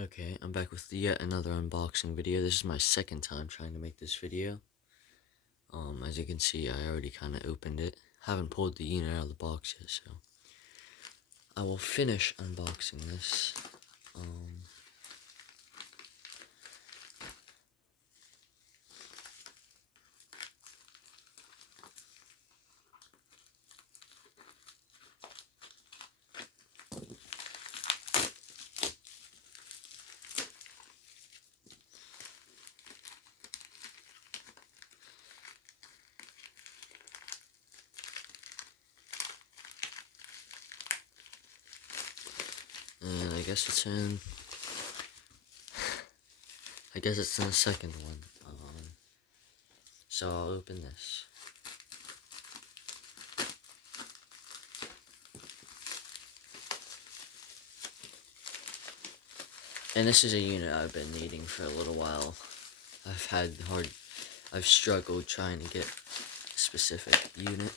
Okay, I'm back with yet another unboxing video. This is my second time trying to make this video. As you can see, I already kind of opened it. Haven't pulled the unit out of the box yet, so I will finish unboxing this. And I guess it's in the second one. So I'll open this. And this is a unit I've been needing for a little while. I've struggled trying to get a specific unit.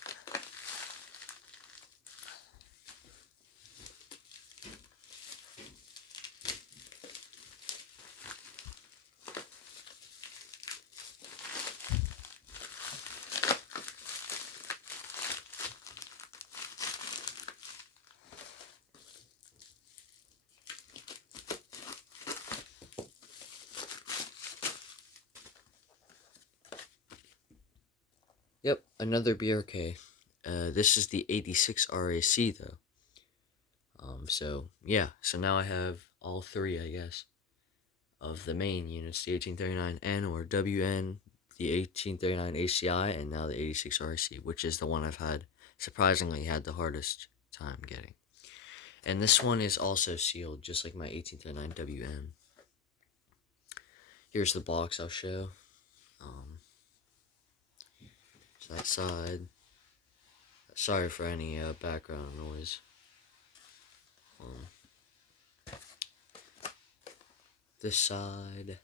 Yep, another BRK. This is the 86 RAC though. So yeah, so now I have all three, I guess, of the main units, the 1839N or WN, the 1839 ACI, and now the 86 RAC, which is the one I've surprisingly had the hardest time getting. And this one is also sealed, just like my 1839 WN. Here's the box I'll show. So that side. Sorry for any background noise. This side.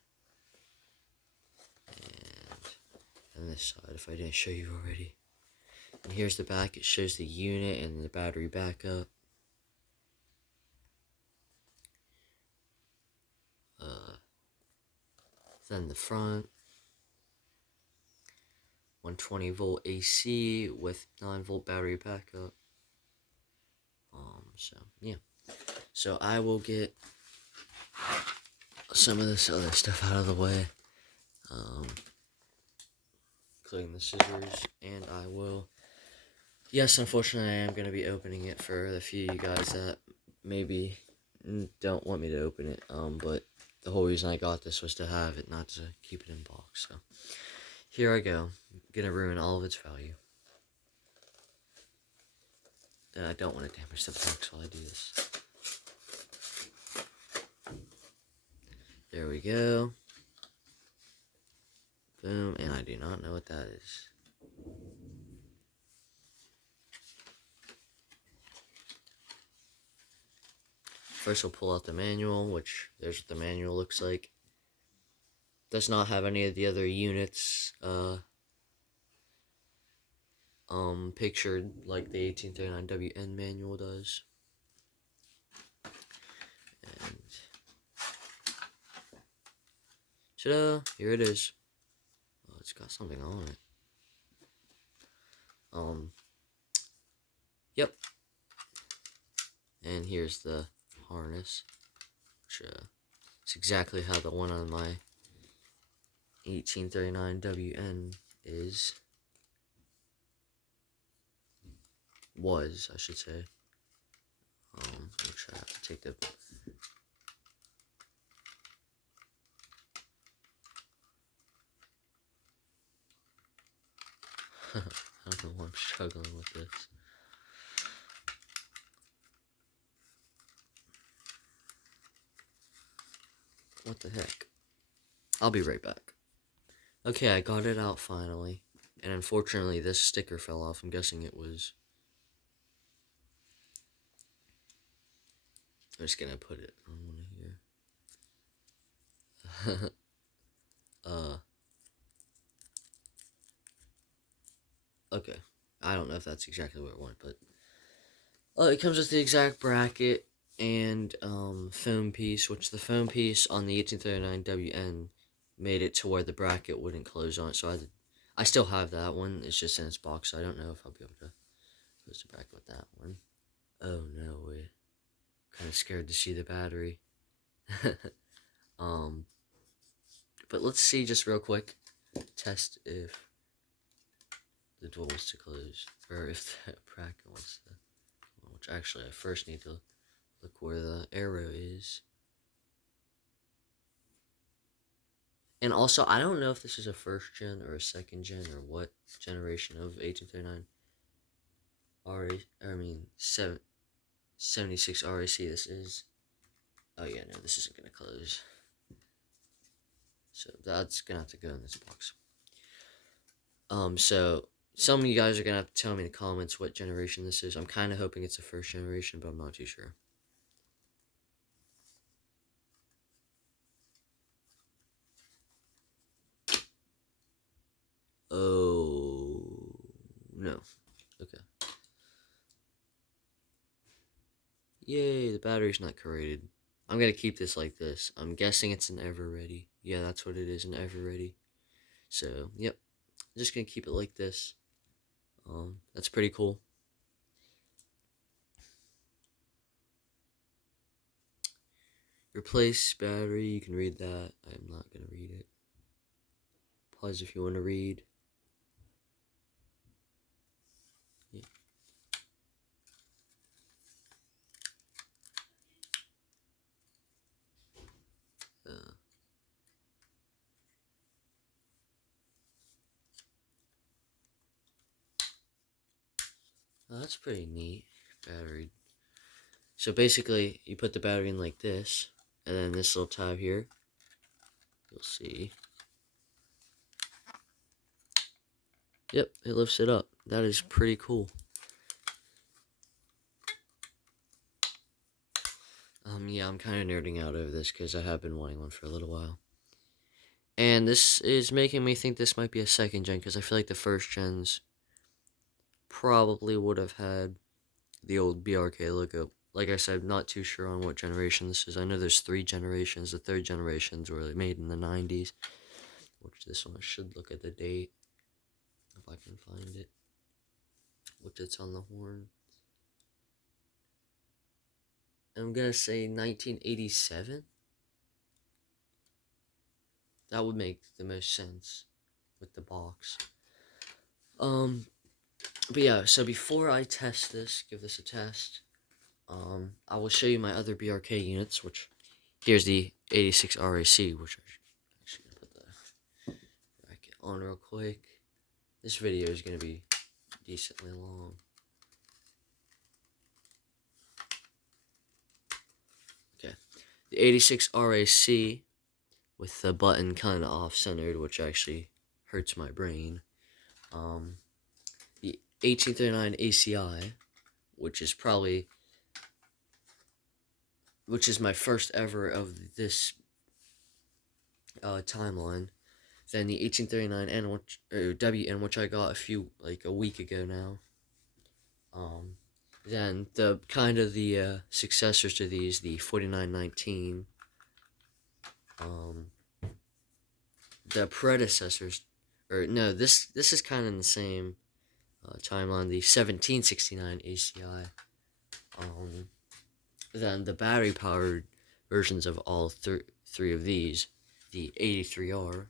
And this side, if I didn't show you already. And here's the back. It shows the unit and the battery backup. Then the front. 120 volt AC with 9 volt battery backup. So yeah. So I will get some of this other stuff out of the way. Including the scissors, and I will. Yes, unfortunately, I am going to be opening it for the few of you guys that maybe don't want me to open it. But the whole reason I got this was to have it, not to keep it in box. So here I go. I'm gonna ruin all of its value. And I don't want to damage the box while I do this. There we go. Boom, and I do not know what that is. First we'll pull out the manual, which there's what the manual looks like. Does not have any of the other units pictured like the 1839 WN manual does. And ta-da! Here it is. Oh, it's got something on it. Yep. And here's the harness, which it's exactly how the one on my 1839 WN was, I should say. I'll try to take the I don't know why I'm struggling with this. What the heck? I'll be right back. Okay, I got it out finally. And unfortunately, this sticker fell off. I'm guessing it was... I'm just gonna put it on one here. Okay. I don't know if that's exactly what it went, but... it comes with the exact bracket. and foam piece, which the foam piece on the 1839 WN made it to where the bracket wouldn't close on it. So I still have that one. It's just in its box. So I don't know if I'll be able to close the bracket with that one. Oh no, we're kind of scared to see the battery. But let's see just real quick. Test if the door was to close, or if the bracket wants to. Which actually, I first need to look where the arrow is. And also, I don't know if this is a first gen or a second gen or what generation of 1839 RA, 76 RAC this is. Oh yeah, no, this isn't gonna close. So that's gonna have to go in this box. So some of you guys are gonna have to tell me in the comments what generation this is. I'm kind of hoping it's a first generation, but I'm not too sure. Oh no. Okay. Yay, the battery's not corroded. I'm gonna keep this like this. I'm guessing it's an ever ready. Yeah, that's what it is, an ever ready. So, yep. I'm just gonna keep it like this. That's pretty cool. Replace battery, you can read that. I'm not gonna read it. Pause if you want to read. Yeah. Oh, that's pretty neat. Battery. So basically, you put the battery in like this, and then this little tab here, you'll see. Yep, it lifts it up. That is pretty cool. Yeah, I'm kind of nerding out over this because I have been wanting one for a little while. And this is making me think this might be a second gen because I feel like the first gens probably would have had the old BRK logo. Like I said, not too sure on what generation this is. I know there's 3 generations. The 3rd generations were made in the 90s. Which this one, I should look at the date. If I can find it. Which it's on the horn. I'm gonna say 1987. That would make the most sense with the box. But yeah, so before I test this, give this a test, I will show you my other BRK units, which, here's the 86 RAC, which I'm actually going to put the bracket on real quick. This video is going to be decently long. Okay, the 86 RAC with the button kind of off-centered, which actually hurts my brain. The 1839 ACI, which is my first ever of this timeline. Then the 1839 WN, which I got a week ago now. Then the successors to these, the 4919. The predecessors, or no, this is kind of in the same timeline. The 1769 ACI. Then the battery powered versions of all three of these, the 83R.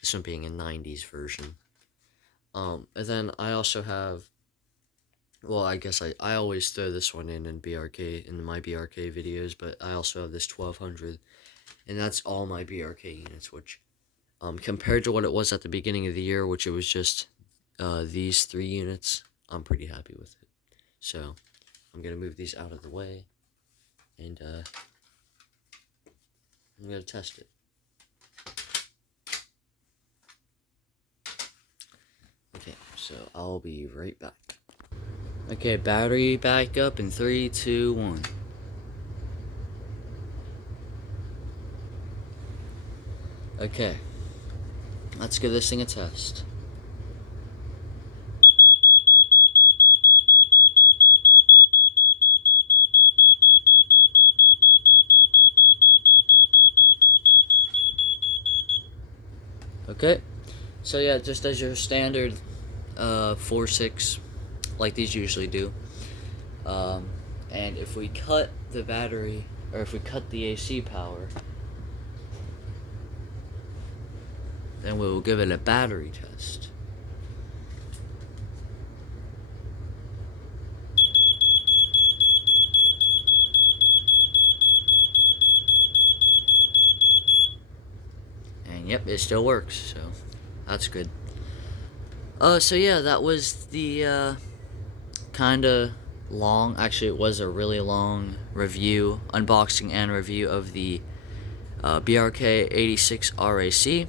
This one being a 90s version. And then I also have, well, I guess I always throw this one in BRK, in my BRK videos, but I also have this 1200, and that's all my BRK units, which, compared to what it was at the beginning of the year, which it was just these 3 units, I'm pretty happy with it. So, I'm going to move these out of the way, and I'm going to test it. Okay, so I'll be right back. Okay, battery back up in 3, 2, 1. Okay, let's give this thing a test. Okay, so yeah, just as your standard 4-6, like these usually do. And if we cut the battery, or if we cut the AC power, then we will give it a battery test. And yep, it still works, so that's good. So yeah, that was the kind of long, actually it was a really long review, unboxing and review of the BRK 86 RAC.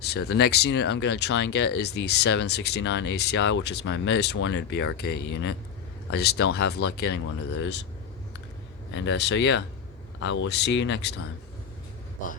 So the next unit I'm going to try and get is the 769 ACI, which is my most wanted BRK unit. I just don't have luck getting one of those. And so yeah, I will see you next time. Bye.